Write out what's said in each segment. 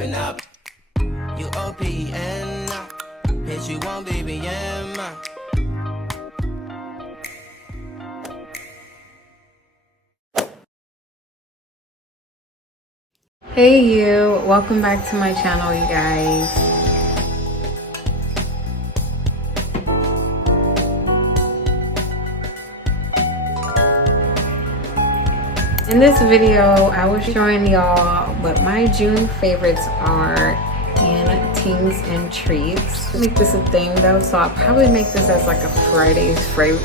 open up. You OPN, bitch, you won't BBM. Hey you, welcome back to my channel, you guys. In this video, I was showing y'all what my June favorites are in Teens and Treats. Make this a thing though, so I'll probably make this as like a Friday's favorite.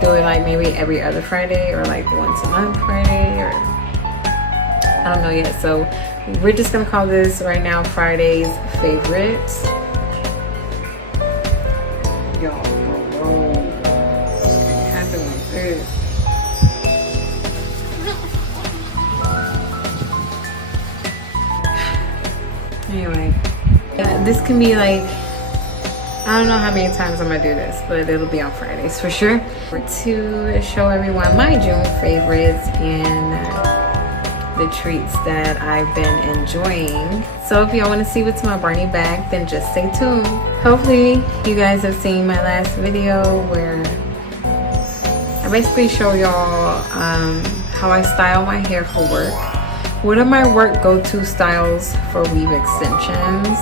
Do it like maybe every other Friday or like once a month Friday, or I don't know yet. So we're just gonna call this right now Friday's favorites. Y'all, bro, it happened like this. Anyway, yeah, this can be like, I don't know how many times I'm gonna do this, but it'll be on Fridays for sure. To show everyone my June favorites and the treats that I've been enjoying. So if y'all want to see what's in my Barney bag, then just stay tuned. Hopefully you guys have seen my last video where I basically show y'all how I style my hair for work. What are my work go-to styles for weave extensions?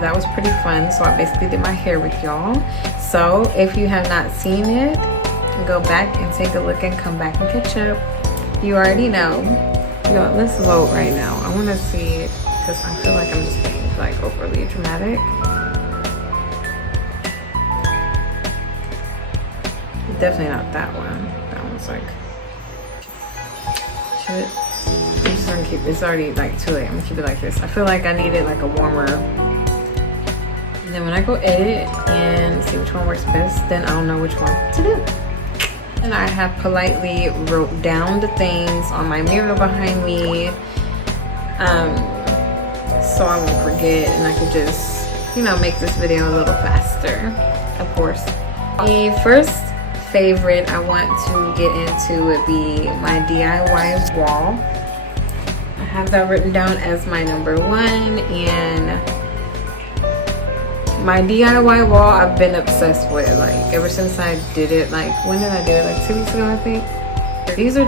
That was pretty fun, so I basically did my hair with y'all. So if you have not seen it, go back and take a look and come back and catch up. You already know. Yo, let's vote right now. I want to see it because I feel like I'm just being like overly dramatic. Definitely not that one. That one's like shit. I'm just gonna keep, it's already like too late. I'm gonna keep it like this. I feel like I needed like a warmer. And then when I go edit and see which one works best, then I'll know which one to do. And I have politely wrote down the things on my mirror behind me, so I won't forget and I can just, you know, make this video a little faster, of course. The first favorite I want to get into would be my DIY wall. I have that written down as my number one, and my DIY wall I've been obsessed with, like ever since I did it. Like, when did I do it? Like 2 weeks ago, I think. These are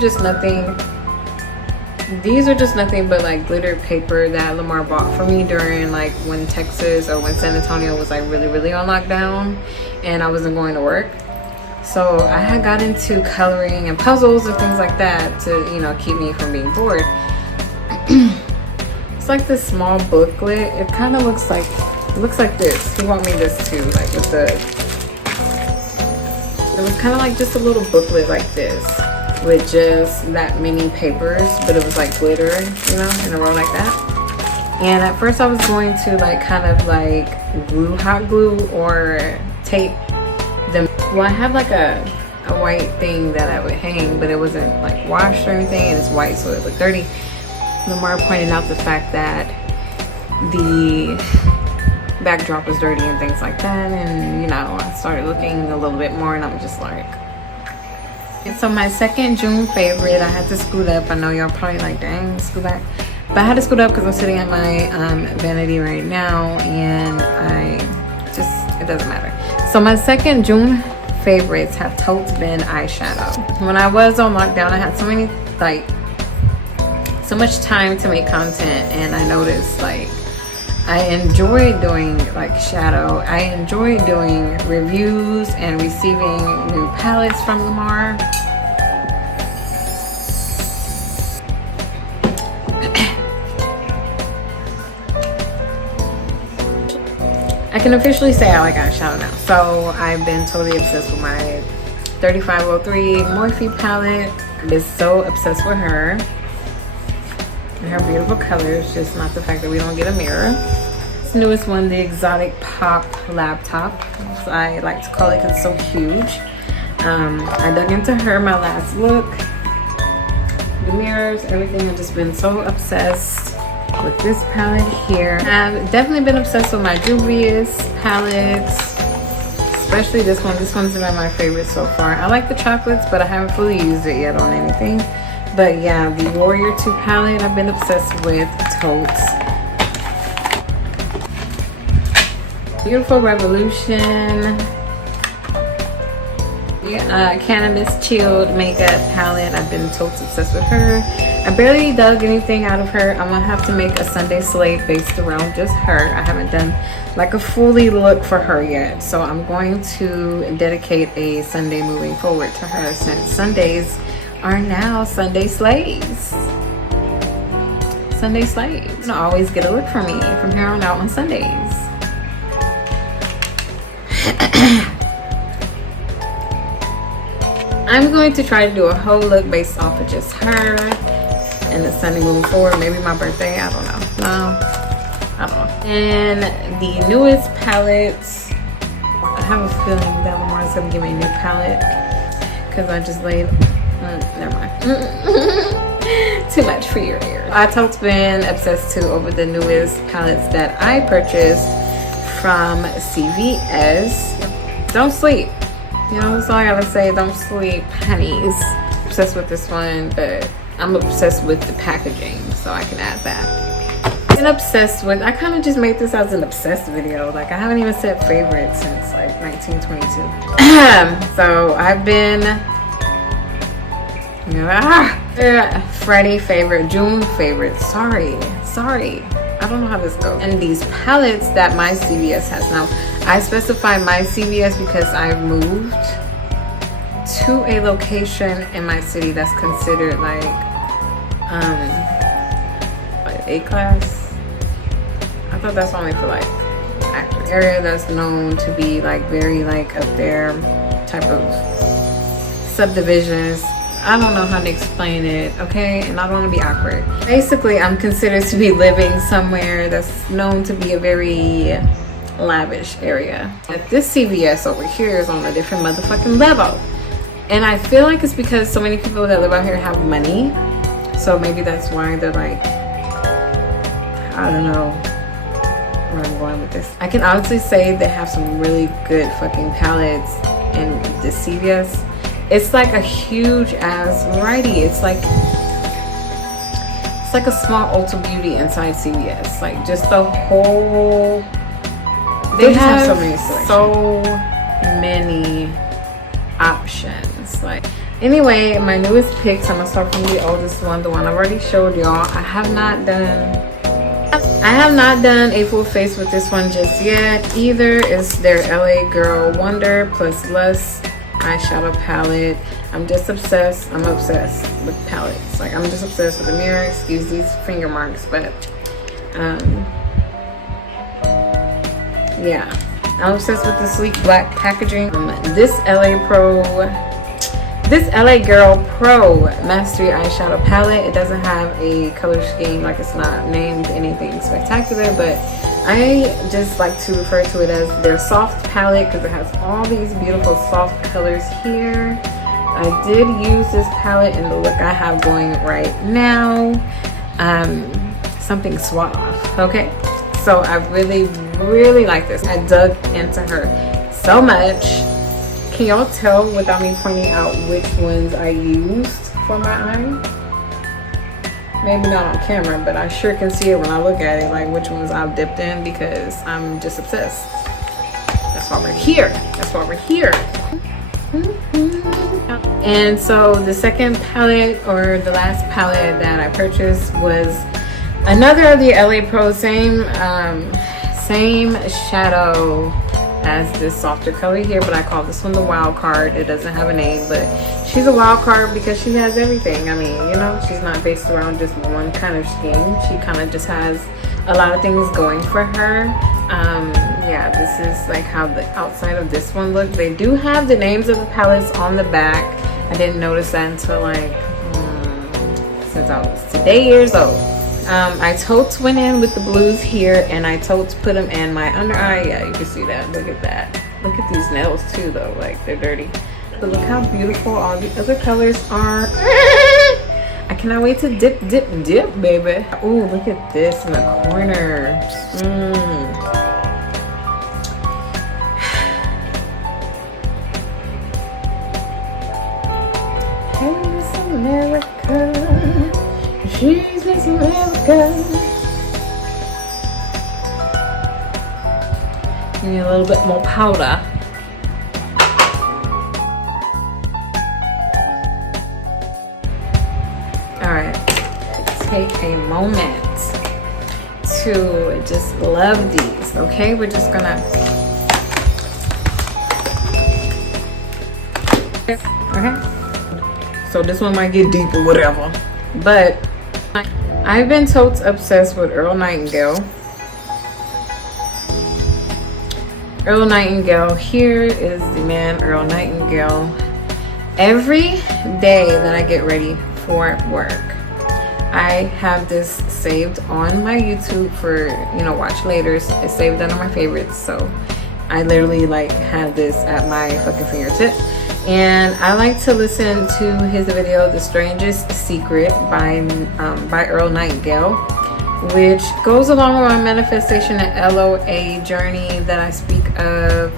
just nothing but like glitter paper that Lamar bought for me during like when Texas or when San Antonio was like really on lockdown and I wasn't going to work. So I had got into coloring and puzzles and things like that to, you know, keep me from being bored. It's like this small booklet. It kind of looks like, it looks like this. He bought me this too, like with the, it was kind of like just a little booklet like this with just that many papers, but it was like glitter, you know, in a row like that. And at first I was going to like kind of like glue, hot glue or tape them. Well, I have like a white thing that I would hang, but it wasn't like washed or anything, and it's white so it looked dirty. Lamar pointed out the fact that the backdrop was dirty and things like that, and you know, I started looking a little bit more and I'm just like, and so my second June favorite, I had to scoot up. I know y'all probably like, dang, scoot back, but I had to scoot up because I'm sitting at my vanity right now, and it doesn't matter. So my second June favorites have totes been eyeshadow. When I was on lockdown, I had so much time to make content, and I noticed like I enjoy doing like shadow. I enjoy doing reviews and receiving new palettes from Lamar. I can officially say I like eyeshadow now. So I've been totally obsessed with my 3503 Morphe palette. I've been so obsessed with her and her beautiful colors, just not the fact that we don't get a mirror. This newest one, the Exotic Pop laptop, I like to call it because it's so huge. I dug into her, my last look, the mirrors, everything. I've just been so obsessed with this palette here. I've definitely been obsessed with my Juvia's palettes, especially this one. This one's been my favorite so far. I like the chocolates, but I haven't fully used it yet on anything. But yeah, the Warrior 2 palette I've been obsessed with. Totes. Beautiful Revolution. Cannabis Chilled Makeup palette. I've been totes obsessed with her. I barely dug anything out of her. I'm gonna have to make a Sunday slate based around just her. I haven't done like a fully look for her yet, so I'm going to dedicate a Sunday moving forward to her, since Sundays are now Sunday slates. Sunday slates. You'll always get a look from me from here on out on Sundays. I'm going to try to do a whole look based off of just her and the Sunday moving forward. Maybe my birthday, I don't know. No, I don't know. And the newest palettes, I have a feeling that Lamar's gonna give me a new palette because I just laid, never mind. Too much for your ears. I've totally been obsessed too over the newest palettes that I purchased from CVS. Don't sleep. You know, that's all I gotta say. Don't sleep, honeys. Obsessed with this one, but I'm obsessed with the packaging, so I can add that. Been obsessed with, I kind of just made this as an obsessed video. Like, I haven't even said favorite since like 1922. So I've been, Freddie favorite, June favorite. Sorry. I don't know how this goes. And these palettes that my CVS has now, I specify my CVS because I moved to a location in my city that's considered like A class. I thought that's only for like actors. Area that's known to be like very like up there type of subdivisions. I don't know how to explain it, okay? And I don't want to be awkward. Basically, I'm considered to be living somewhere that's known to be a very lavish area. But this CVS over here is on a different motherfucking level. And I feel like it's because so many people that live out here have money. So maybe that's why they're like, I don't know where I'm going with this. I can honestly say they have some really good fucking palettes in the CVS. It's like a huge ass variety. It's like a small Ulta Beauty inside CVS. Like just the whole. They have so many options. Like anyway, my newest picks. I'm gonna start from the oldest one, the one I've already showed y'all. I have not done a full face with this one just yet either. It's their LA Girl Wonder plus Lust eyeshadow palette. I'm just obsessed. I'm obsessed with palettes. Like I'm just obsessed with the mirror. Excuse these finger marks, but yeah, I'm obsessed with the sleek black packaging. This LA Girl Pro Mastery eyeshadow palette. It doesn't have a color scheme, like it's not named anything spectacular, but I just like to refer to it as their soft palette because it has all these beautiful soft colors here. I did use this palette in the look I have going right now. Something suave, okay? So I really like this. I dug into her so much. Can y'all tell without me pointing out which ones I used for my eye? Maybe not on camera, but I sure can see it when I look at it, like which ones I've dipped in, because I'm just obsessed. That's why we're here. And so the second palette, or the last palette that I purchased, was another of the LA Pro, same shadow as this softer color here, but I call this one the wild card. It doesn't have a name, but she's a wild card because she has everything. I mean, you know, she's not based around just one kind of scheme. She kind of just has a lot of things going for her. Yeah, this is like how the outside of this one looks. They do have the names of the palettes on the back. I didn't notice that until like since I was today years old. I totes went in with the blues here, and I totes put them in my under eye. Yeah, you can see that. Look at that. Look at these nails too, though. Like, they're dirty. But look how beautiful all the other colors are. I cannot wait to dip, baby. Ooh, look at this in the corner. Hey, Miss America. go. Need a little bit more powder. Alright, take a moment to just love these, okay? We're just gonna... Okay, so this one might get deep or whatever, but I've been totes obsessed with Earl Nightingale. Earl Nightingale, here is the man, Earl Nightingale. Every day that I get ready for work, I have this saved on my YouTube for, you know, watch later. It's saved under my favorites, so I literally like have this at my fucking fingertip. And I like to listen to his video, The Strangest Secret by Earl Nightingale, which goes along with my manifestation and LOA journey that I speak of.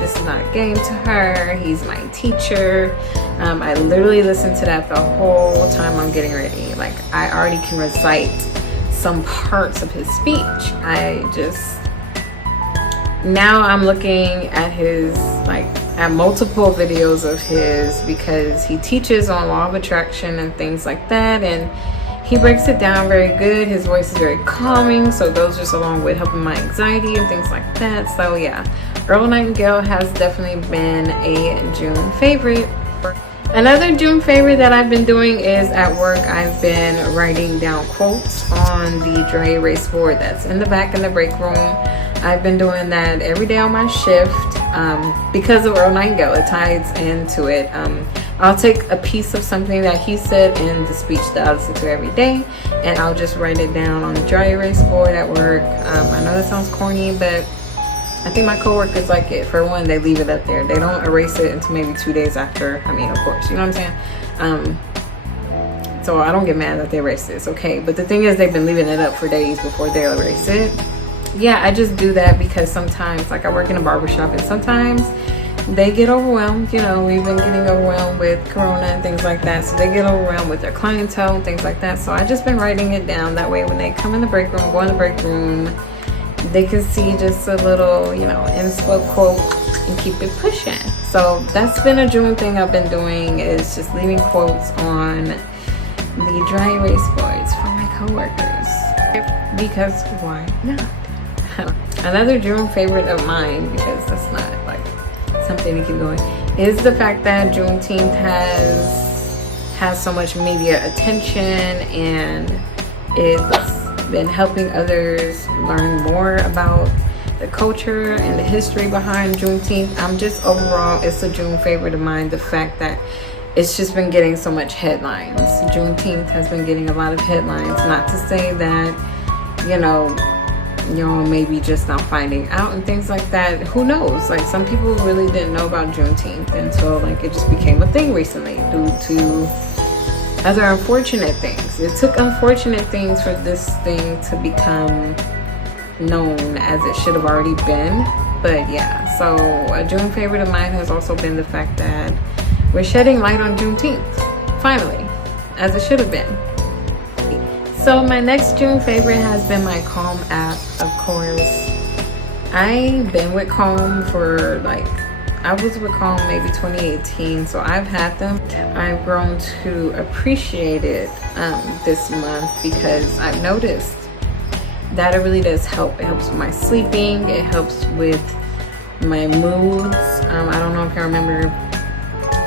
This is not a game to her. He's my teacher. I literally listen to that the whole time I'm getting ready. Like, I already can recite some parts of his speech. Now I'm looking at his, like, at multiple videos of his, because he teaches on law of attraction and things like that, and he breaks it down very good. His voice is very calming, so it goes just along with helping my anxiety and things like that. So yeah, Earl Nightingale has definitely been a June favorite. Another June favorite that I've been doing is at work. I've been writing down quotes on the dry erase board that's in the back in the break room. I've been doing that every day on my shift because of Earl Nightingale. It ties into it. I'll take a piece of something that he said in the speech that I listen to every day, and I'll just write it down on the dry erase board at work. I know that sounds corny, but I think my coworkers like it. For one, they leave it up there. They don't erase it until maybe 2 days after. I mean, of course, you know what I'm saying? So I don't get mad that they erase this, okay? But the thing is, they've been leaving it up for days before they erase it. Yeah, I just do that because sometimes, like, I work in a barbershop, and sometimes they get overwhelmed. You know, we've been getting overwhelmed with Corona and things like that, so they get overwhelmed with their clientele and things like that. So I just been writing it down. That way, when they come in the break room, go in the break room, they can see just a little, you know, inspo quote and keep it pushing. So that's been a June thing I've been doing, is just leaving quotes on the dry erase boards for my coworkers, because why not? Another June favorite of mine, because that's not like something to keep going, is the fact that Juneteenth has so much media attention, and it's been helping others learn more about the culture and the history behind Juneteenth. I'm just overall, it's a June favorite of mine, the fact that it's just been getting so much headlines. Juneteenth has been getting a lot of headlines. Not to say that, you know, maybe just now finding out and things like that. Who knows? Like, some people really didn't know about Juneteenth until, like, it just became a thing recently due to other unfortunate things. It took unfortunate things for this thing to become known as it should have already been. But yeah, so a June favorite of mine has also been the fact that we're shedding light on Juneteenth, finally, as it should have been. So my next June favorite has been my Calm app, of course. I've been with Calm for, like, I was with Calm maybe 2018, so I've had them. I've grown to appreciate it this month, because I've noticed that it really does help. It helps with my sleeping. It helps with my moods. I don't know if you remember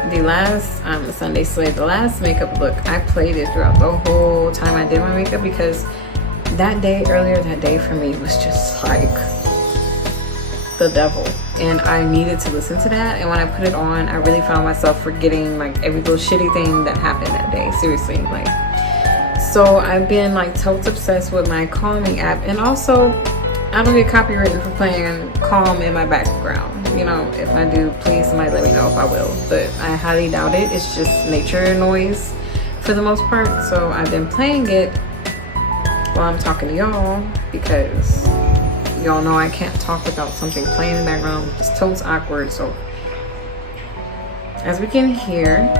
the last Sunday Slay, the last makeup look. I played it throughout the whole time I did my makeup, because that day, earlier that day for me was just like the devil, and I needed to listen to that. And when I put it on, I really found myself forgetting like every little shitty thing that happened that day. Seriously, like, so I've been like totally obsessed with my calming app. And also, I don't get copywritten for playing Calm in my background. You know, if I do, please somebody let me know if I will, but I highly doubt it. It's just nature noise for the most part. So I've been playing it while I'm talking to y'all, because y'all know I can't talk without something playing in the background. It's totally awkward. So as we can hear,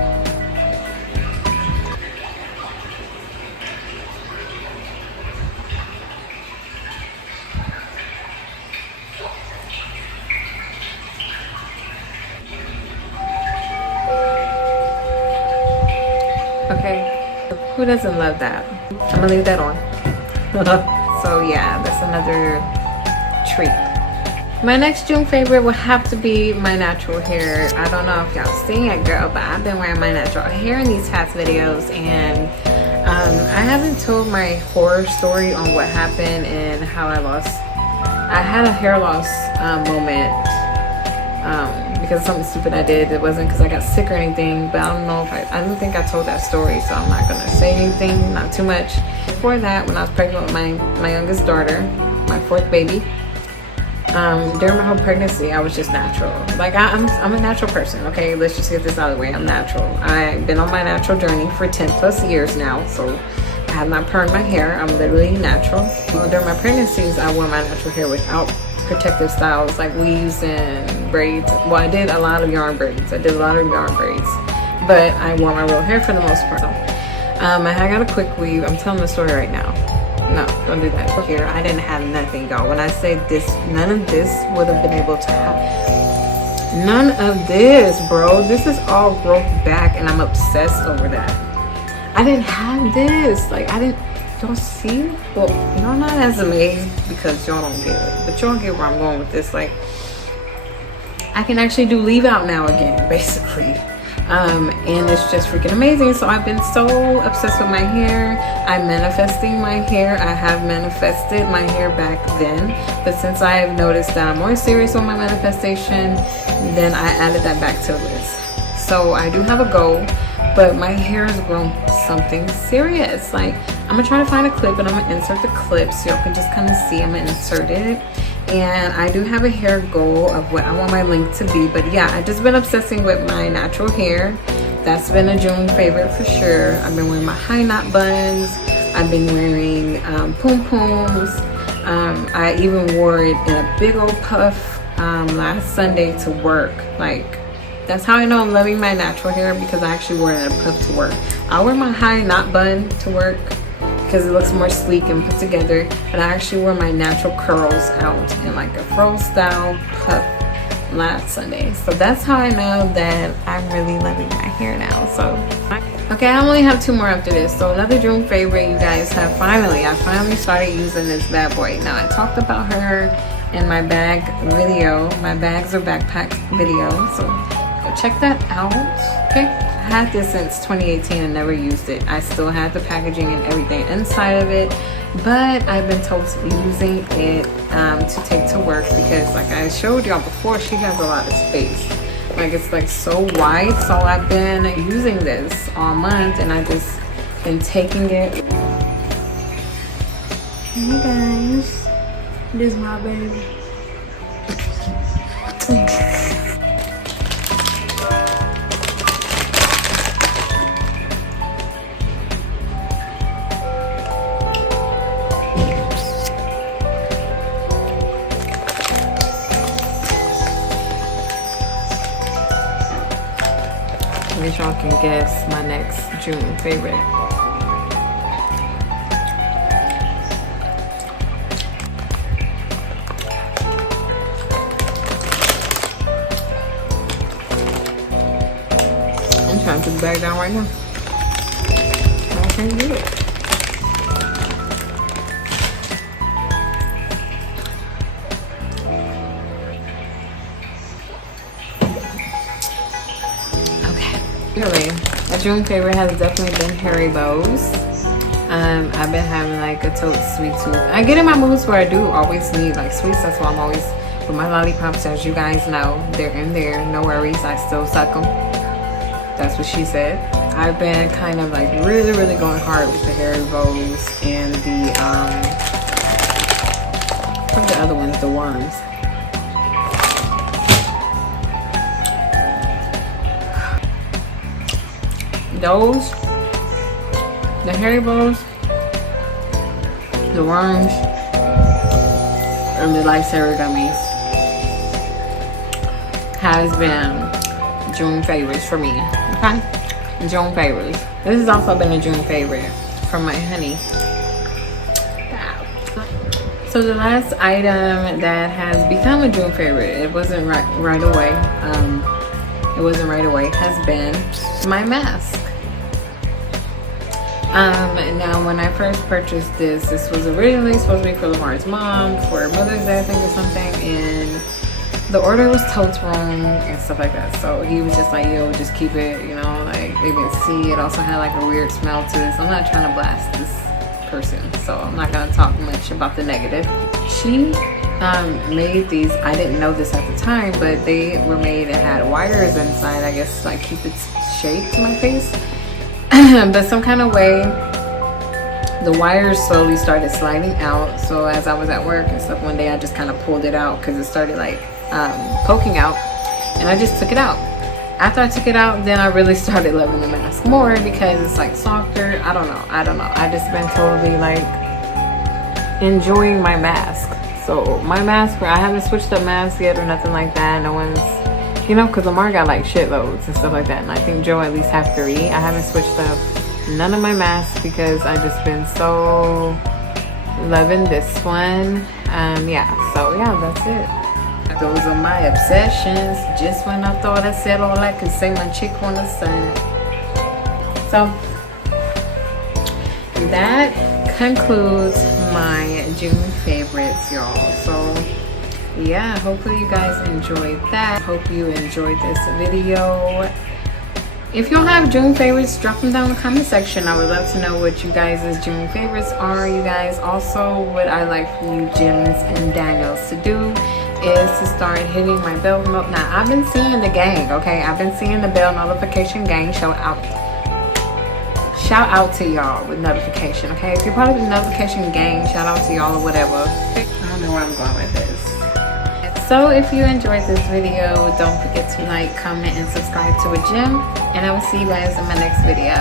Okay, who doesn't love that? I'm gonna leave that on. So yeah, that's another treat. My next June favorite would have to be my natural hair. I don't know if y'all seen it, girl, but I've been wearing my natural hair in these past videos, and I haven't told my horror story on what happened and how I had a hair loss moment because of something stupid I did. It wasn't because I got sick or anything, but I don't know if I don't think I told that story, so I'm not gonna say anything, not too much. Before that, when I was pregnant with my youngest daughter, my 4th baby, during my whole pregnancy, I was just natural. Like I'm a natural person. Okay, let's just get this out of the way. I'm natural. I've been on my natural journey for 10+ years now, so I have not permed my hair. I'm literally natural. Well, during my pregnancies, I wore my natural hair without protective styles like weaves and braids. Well, I did a lot of yarn braids. But I wore my real hair for the most part. I got a quick weave. I'm telling the story right now. No, don't do that. Here, I didn't have nothing, y'all. When I say this, none of this would have been able to have. None of this, bro. This is all growth back, and I'm obsessed over that. I didn't have this. Like, I didn't. Y'all see? Well, y'all not as amazed because y'all don't get it. But y'all get where I'm going with this. Like, I can actually do leave out now again, basically. And it's just freaking amazing. So I've been so obsessed with my hair. I'm manifesting my hair. I have manifested my hair back then, but since I have noticed that I'm more serious with my manifestation, then I added that back to the list. So I do have a goal, but my hair has grown something serious. Like, I'm gonna try to find a clip and I'm gonna insert the clip so y'all can just kind of see. I'm gonna insert it. And I do have a hair goal of what I want my length to be. But yeah, I've just been obsessing with my natural hair. That's been a June favorite for sure. I've been wearing my high knot buns. I've been wearing pom-poms. I even wore it in a big old puff last Sunday to work. Like, that's how I know I'm loving my natural hair, because I actually wore it in a puff to work. I wear my high knot bun to work because it looks more sleek and put together, but I actually wore my natural curls out in like a fro style puff last Sunday. So that's how I know that I'm really loving my hair now. So okay, I only have 2 more after this. So another June favorite, you guys, I finally started using this bad boy. Now, I talked about her in my bag video, my bags or backpack video, so go check that out. Okay, I had this since 2018 and never used it. I still had the packaging and everything inside of it, but I've been told to be using it to take to work, because like I showed y'all before, she has a lot of space. Like, it's like so wide. So I've been using this all month and I just been taking it. Hey guys, this is my baby. I guess y'all can guess my next June favorite. I'm trying to put the bag down right now. I can't do it. Really, a June favorite has definitely been Hairy Bows. I've been having like a total sweet tooth. I get in my moods where I do always need like sweets. That's why I'm always with my lollipops. As you guys know, they're in there. No worries, I still suck them. That's what she said. I've been kind of like really going hard with the Hairy Bows and the what are the other ones? The worms. Those, the Hairy Bows, the worms, and the Lifesaver gummies has been June favorites for me. Okay, June favorites. This has also been a June favorite from my honey. So the last item that has become a June favorite, it wasn't right away. It wasn't right away. Has been my mask. Now when I first purchased this was originally supposed to be for Lamar's mom for Mother's Day, I think, or something, and the order was totes wrong and stuff like that. So he was just like, yo, just keep it, you know, like they didn't see it. Also had like a weird smell to it. So I'm not trying to blast this person, so I'm not gonna talk much about the negative. She made these, I didn't know this at the time, but they were made and had wires inside, I guess, like keep its shape to my face. But some kind of way the wires slowly started sliding out. So as I was at work and stuff one day, I just kind of pulled it out because it started like poking out, and I just took it out. After I took it out, then I really started loving the mask more because it's like softer. I don't know, I just been totally like enjoying my mask. So my mask, I haven't switched up masks yet or nothing like that. No one's, you know, because Lamar got like shitloads and stuff like that, and I think Joe at least have 3. I haven't switched up none of my masks because I just been so loving this one. Yeah, so yeah, that's it. Those are my obsessions. Just when I thought I said all I could say, my chick on the side. So that concludes my June favorites, y'all. So yeah, hopefully you guys enjoyed that. Hope you enjoyed this video. If y'all have June favorites, drop them down in the comment section. I would love to know what you guys' June favorites are. You guys, also what I like for you Jims and Daniels to do is to start hitting my bell note. Now I've been seeing the gang, okay? I've been seeing the bell notification gang. Shout out to y'all with notification, okay? If you're part of the notification gang, shout out to y'all or whatever. I don't know where I'm going with this. So if you enjoyed this video, don't forget to like, comment, and subscribe to a gym. And I will see you guys in my next video.